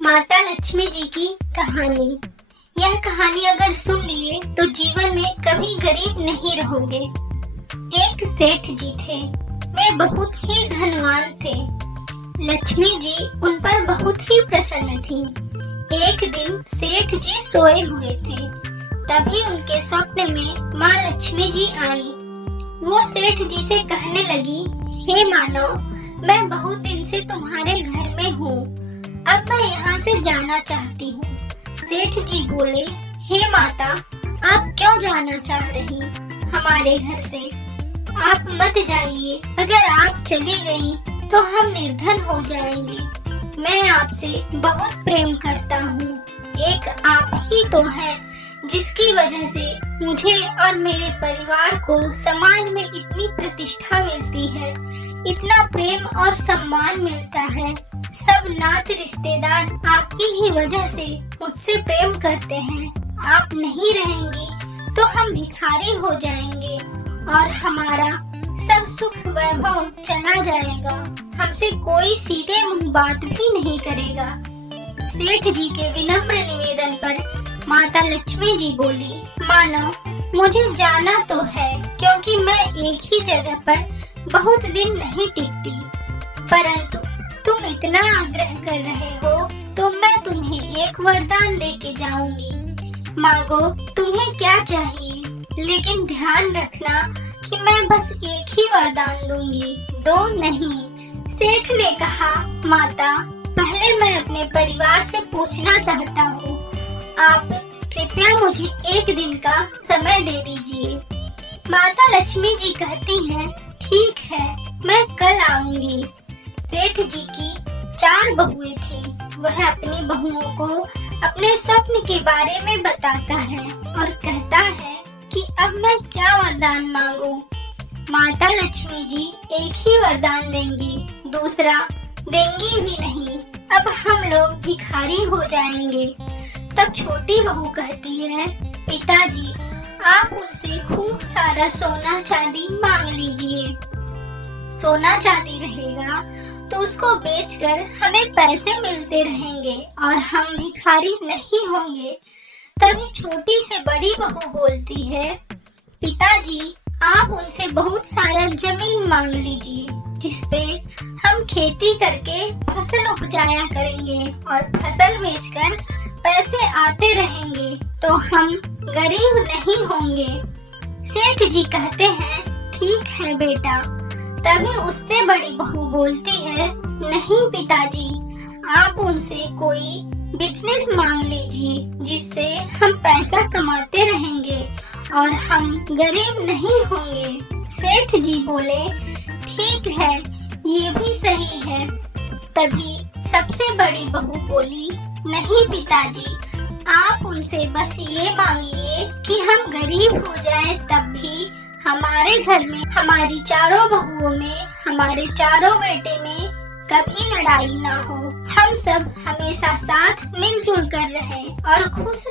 माता लक्ष्मी जी की कहानी। यह कहानी अगर सुन लिए तो जीवन में कभी गरीब नहीं रहोगे। एक सेठ जी थे, वे बहुत ही धनवान थे। लक्ष्मी जी उन पर बहुत ही प्रसन्न थी। एक दिन सेठ जी सोए हुए थे, तभी उनके स्वप्न में माँ लक्ष्मी जी आई। वो सेठ जी से कहने लगी, हे मानव, मैं बहुत दिन से तुम्हारे घर में हूँ, अब मैं यहाँ से जाना चाहती हूँ। सेठ जी बोले, हे माता, आप क्यों जाना चाह रही हमारे घर से? आप मत जाइए, अगर आप चली गई तो हम निर्धन हो जाएंगे। मैं आपसे बहुत प्रेम करता हूँ। एक आप ही तो है जिसकी वजह से मुझे और मेरे परिवार को समाज में इतनी प्रतिष्ठा मिलती है, इतना प्रेम और सम्मान मिलता है। सब नात रिश्तेदार आपकी ही वजह से मुझसे प्रेम करते हैं। आप नहीं रहेंगी तो हम भिखारी हो जाएंगे और हमारा सब सुख वैभव चला जाएगा। हमसे कोई सीधे मुंह बात भी नहीं करेगा। सेठ जी के विनम्र निवेदन पर माता लक्ष्मी जी बोली, मानो मुझे जाना तो है, क्योंकि मैं एक ही जगह पर बहुत दिन नहीं टिकती, परंतु तुम इतना आग्रह कर रहे हो तो मैं तुम्हें एक वरदान देके जाऊंगी। मांगो, तुम्हें क्या चाहिए, लेकिन ध्यान रखना कि मैं बस एक ही वरदान दूंगी, दो नहीं। सेठ ने कहा, माता, पहले मैं अपने परिवार से पूछना चाहता हूँ। आप कृपया मुझे एक दिन का समय दे दीजिए। माता लक्ष्मी जी कहती हैं, ठीक है, मैं कल आऊंगी। सेठ जी की 4 बहुएं थी। वह अपनी बहुओं को अपने स्वप्न के बारे में बताता है और कहता है कि अब मैं क्या वरदान मांगू। माता लक्ष्मी जी एक ही वरदान देंगी, दूसरा देंगी भी नहीं। अब हम लोग भिखारी हो जाएंगे। तब छोटी बहू कहती है, पिताजी, आप उनसे खूब सारा सोना चांदी मांग लीजिए। सोना चांदी रहेगा तो उसको बेचकर हमें पैसे मिलते रहेंगे और हम भिखारी नहीं होंगे। तभी छोटी से बड़ी बहू बोलती है, पिताजी, आप उनसे बहुत सारा जमीन मांग लीजिए, जिसपे हम खेती करके फसल उपजाया करेंगे और फसल बेचकर पैसे आते रहेंगे तो हम गरीब नहीं होंगे। सेठ जी कहते हैं, ठीक है बेटा। तभी उससे बड़ी बहू बोलती है, नहीं पिताजी, आप उनसे कोई बिजनेस मांग लीजिए, जिससे हम पैसा कमाते रहेंगे और हम गरीब नहीं होंगे। सेठ जी बोले, ठीक है, ये भी सही है। तभी सबसे बड़ी बहू बोली, नहीं पिताजी, आप उनसे बस ये मांगिए कि हम गरीब हो जाएं, तब भी हमारे घर में, हमारी चारों बहुओं में, हमारे चारों बेटे में कभी लड़ाई ना हो। हम सब हमेशा साथ मिलजुल कर रहें और खुश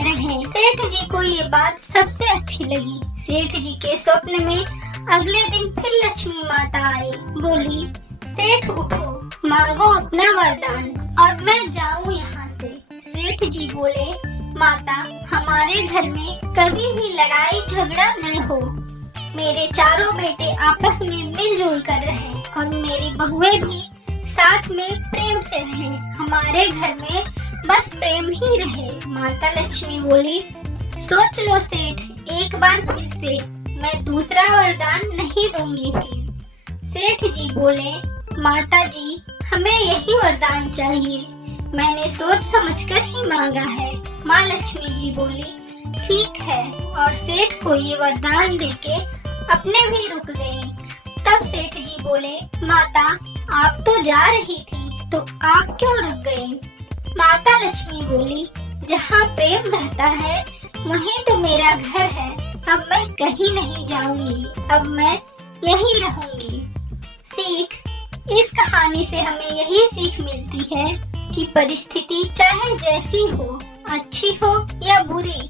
रहें। सेठ जी को ये बात सबसे अच्छी लगी। सेठ जी के स्वप्न में अगले दिन फिर लक्ष्मी माता आई, बोली, सेठ उठो, मांगो अपना वरदान और मैं जाऊं यहाँ से। सेठ जी बोले, माता, हमारे घर में कभी भी लड़ाई झगड़ा न हो। मेरे चारों बेटे आपस में मिलजुल कर रहें और मेरी बहुएं भी साथ में प्रेम से रहें। हमारे घर में बस प्रेम ही रहे। माता लक्ष्मी बोली, सोच लो सेठ, एक बार फिर से, मैं दूसरा वरदान नहीं दूंगी फिर। सेठ जी बोले, माता जी, हमें यही वरदान चाहिए, मैंने सोच समझकर ही मांगा है। माँ लक्ष्मी जी बोली, ठीक है, और सेठ को ये वरदान देके अपने भी रुक गई। तब सेठ जी बोले, माता, आप तो जा रही थी, तो आप क्यों रुक गई? माता लक्ष्मी बोली, जहाँ प्रेम रहता है वहीं तो मेरा घर है। अब मैं कहीं नहीं जाऊंगी, अब मैं यहीं रहूंगी। सीख, इस कहानी से हमें यही सीख मिलती है कि परिस्थिति चाहे जैसी हो, अच्छी हो या बुरी,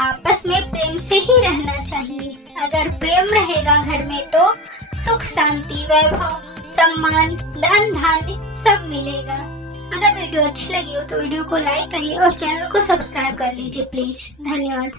आपस में प्रेम से ही रहना चाहिए। अगर प्रेम रहेगा घर में तो सुख शांति वैभव सम्मान धन धान्य सब मिलेगा। अगर वीडियो अच्छी लगी हो तो वीडियो को लाइक करिए और चैनल को सब्सक्राइब कर लीजिए प्लीज। धन्यवाद।